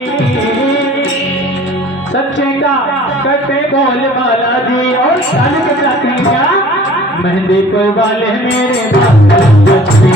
सच्चे का करते बोल बालाजी और साल के जाते क्या मेहंदी को वाले मेरे बालाजी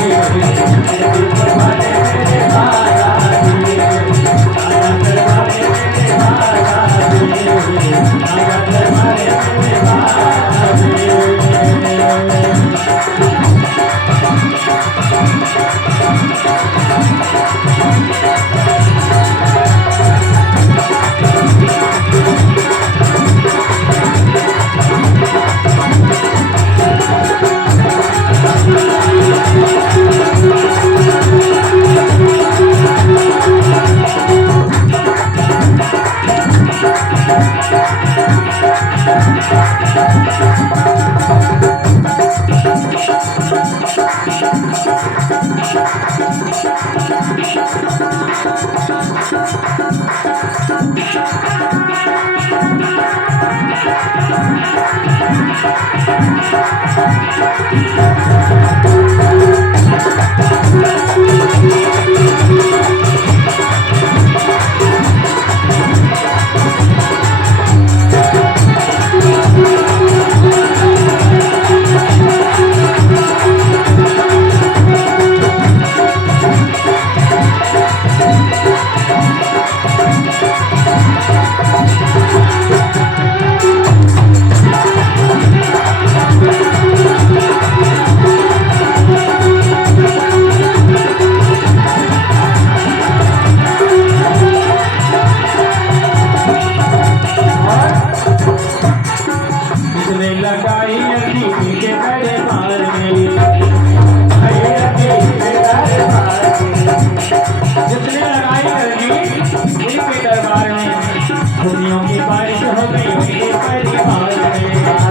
खुशियों की बारिश हो गई उनके परिवार में खुशियों की बारिश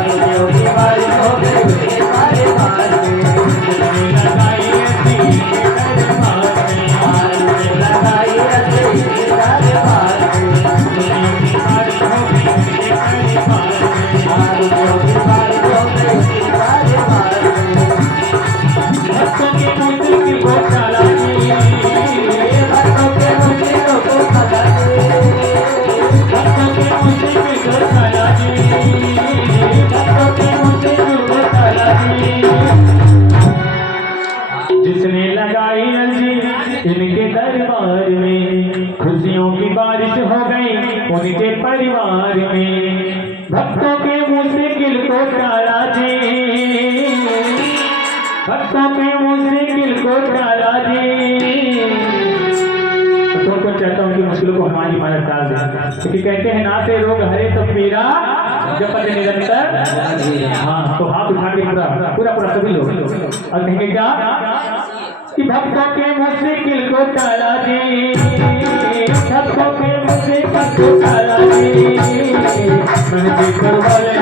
हो गई उनके परिवार में जिसने लगाई रस्सी के दरबार में जिसने लगाई रस्सी के दरबार में खुशियों की बारिश हो गई उनके परिवार में खुशियों की बारिश हो गई उनके परिवार में भक्तों की मुश्किल को चला भक्तों के मुश्किल को चला जिसने लगाई रस्सी इनके दरबार में खुशियों की बारिश हो गई उनके परिवार में भक्तों के मुश्किल को टाला जी भक्तों के मुश्किल को टाला जी तो चाहता हूँ कि मुश्किलों को हमारी मदद डाल दें क्योंकि कहते हैं ना से रोग हरे तो पीरा जपत निरंतर हाँ तो हाथ उठा के पूरा सभी लोग और कहेंगे क्या कि भक्तों के मुश्किल को टाला जी भक्तों के मुश्किल को टाला जी मेहंदी को वाले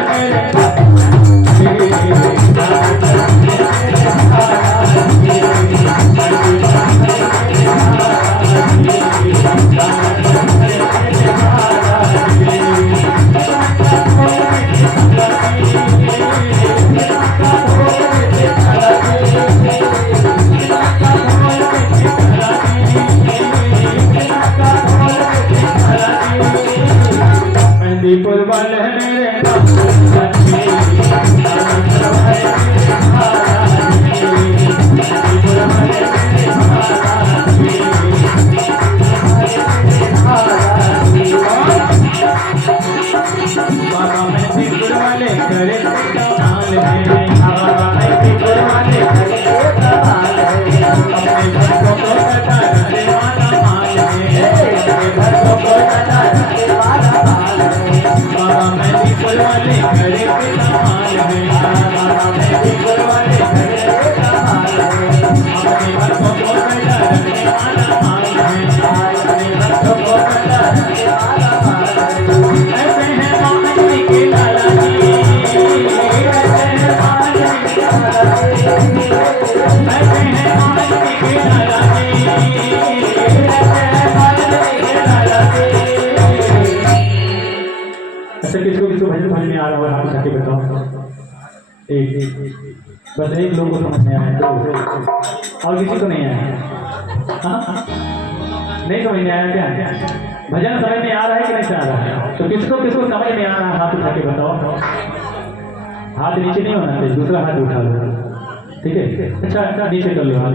बस एक लोगों को समझ में आया और किसी को नहीं आया। हाँ नहीं समझ में आया क्या? भजन समझ में आ रहा है कि नहीं आ रहा है? तो किसको किसको समझ में आ रहा है हाथ उठा के बताओ। हाथ नीचे नहीं होना चाहिए, दूसरा हाथ उठा लो, ठीक है? अच्छा नीचे कर लो हाथ।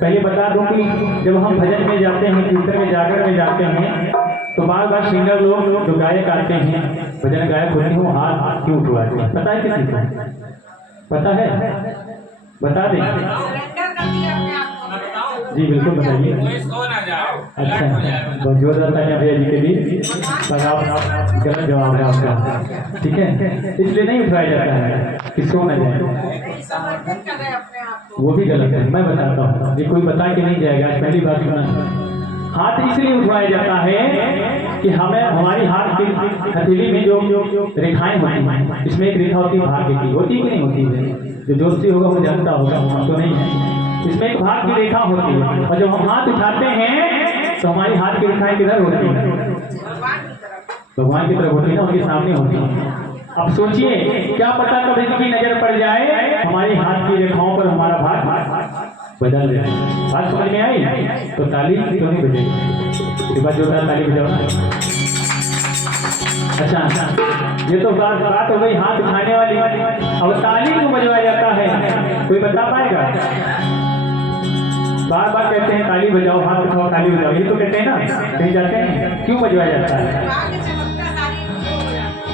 पहले बता दूं कि जब हम भजन में जाते हैं, कीर्तन में, जागर में जाते हैं, तो बार बार सिंगर लोग जो गायक आते हैं, भजन गायक होते हैं, वो हाथ क्यों उठवाते हैं? पता है किसी को? पता है? बता दें। जी बिल्कुल बताइए। अच्छा बहुत जोरदार तालियां भैया जी के लिए, पर आप गलत जवाब है आपका, ठीक है? इसलिए नहीं उठाया जाता है कि सो न जाए, वो भी गलत है। मैं बताता हूँ, ये कोई बता के नहीं जाएगा, आज पहली बार सुना। हाथ इसलिए उठवाया जाता है कि हमें हमारी हाथ की हथेली में जो रेखाएं होती हैं, इसमें एक रेखा होती है भाग्य की, होती कि नहीं होती है? जो दोस्ती होगा वो जानता होगा, हम तो नहीं है। इसमें एक भाग की रेखा होती है, और जब हम हाथ उठाते हैं तो हमारी हाथ की रेखाएं किधर होती है? भगवान की तरफ होती है ना, उनके सामने होती है। अब सोचिए, क्या पता कभी की नजर पड़ जाए हमारी हाथ की रेखाओं पर, हमारा भाग बदल जाए। बात समझ में आई? तो ताली क्यों नहीं बजेगी? एक बार जोरदार ताली बजाओ। अच्छा ये तो बात हो गई हाथ उठाने वाली। अब ताली क्यों बजवाया जाता है, कोई बता पाएगा? बार बार कहते हैं ताली बजाओ, हाथ उठाओ, ताली बजाओ, ये तो कहते हैं ना, कहीं जाते हैं, क्यों बजवाया जाता है?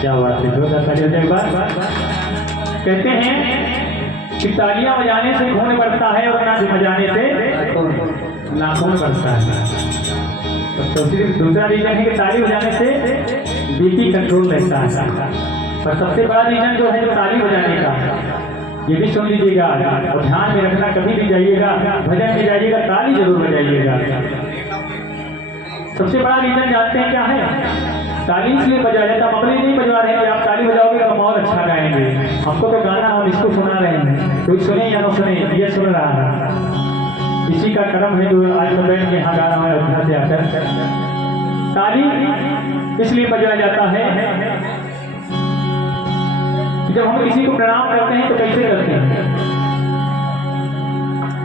क्या बात है, जोरदार ताली बजाओ एक बार। कहते हैं कि तालियां बजाने से खून बढ़ता है और नाच बजाने से नाखून बढ़ता है। तो सिर्फ दूसरा रीजन है कि ताली बजाने से बीपी कंट्रोल रहता है, पर सबसे बड़ा रीजन जो है जो ताली बजाने का, ये भी सुन लीजिएगा और ध्यान में रखना, कभी भी जाइएगा भजन में जाइएगा ताली जरूर बजाइएगा। सबसे बड़ा रीजन जानते हैं क्या है? ताली इसलिए बजाया जाता, मकली नहीं बजवा रहे हैं, आप ताली बजाओगे तो हम और अच्छा गाएंगे। हमको तो गाना हम इसको सुना रहे हैं, कोई सुने या ना सुने, ये सुन रहा है, इसी का कर्म है जो आज मैं बैठ के यहाँ गा रहा हूँ अयोध्या से आकर। ताली इसलिए बजाया जाता है कि जब हम किसी को प्रणाम करते हैं तो कैसे करते हैं?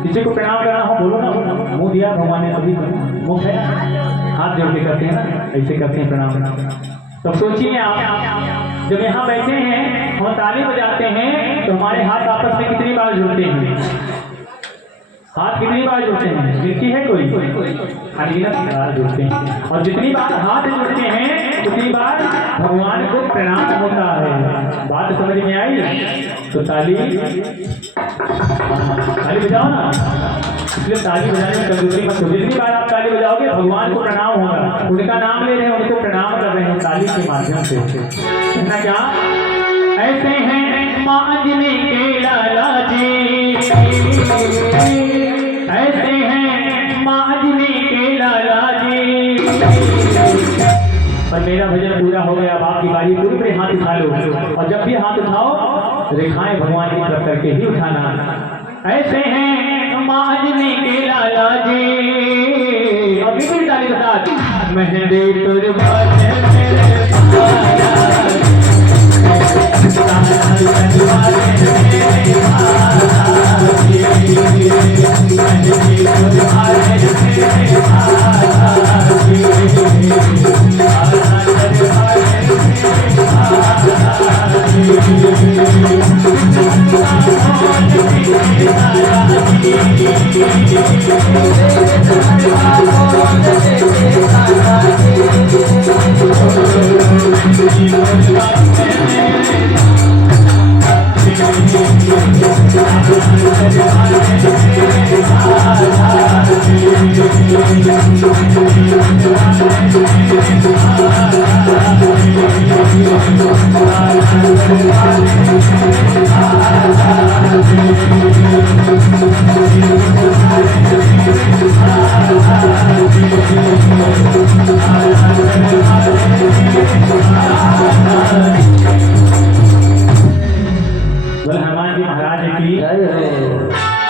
किसी को प्रणाम करना हो, बोलो ना, मुंह दिया भगवान ने, अभी मुंह है, हाथ जोड़ के करते हैं ना, ऐसे करते हैं प्रणाम। तो सोचिए आप, जब यहाँ बैठे हैं हम ताली बजाते हैं तो हमारे हाथ आपस में कितनी बार जुड़ते हैं? हाथ कितनी बार जुड़ते हैं? गिनती है कोई? अनगिनत बार जुड़ते हैं, और जितनी बार हाथ जुड़ते हैं उतनी बार भगवान को प्रणाम होता है। बात समझ में आई? तो ताली बजाओ ना, इसलिए ताली बजाने में कंजूसी मत करो। जितनी बार आप ताली बजाओगे भगवान को प्रणाम होगा, उनका नाम ले रहे हैं, उनको प्रणाम कर रहे हैं ताली के माध्यम से। कहना क्या? ऐसे हैं माँ अंजनी के लाला जी, ऐसे हैं माँ अंजनी के लाला जी। पर मेरा भजन पूरा हो गया, अब आपकी बारी, पूरी पूरे हाथ उठा लो, और जब भी हाथ उठाओ रेखाएं भगवान की तरफ करके ही उठाना। ऐसे हैं माँ अंजनी के लाला जी, और बिल्कुल ताली के साथ, मेहंदी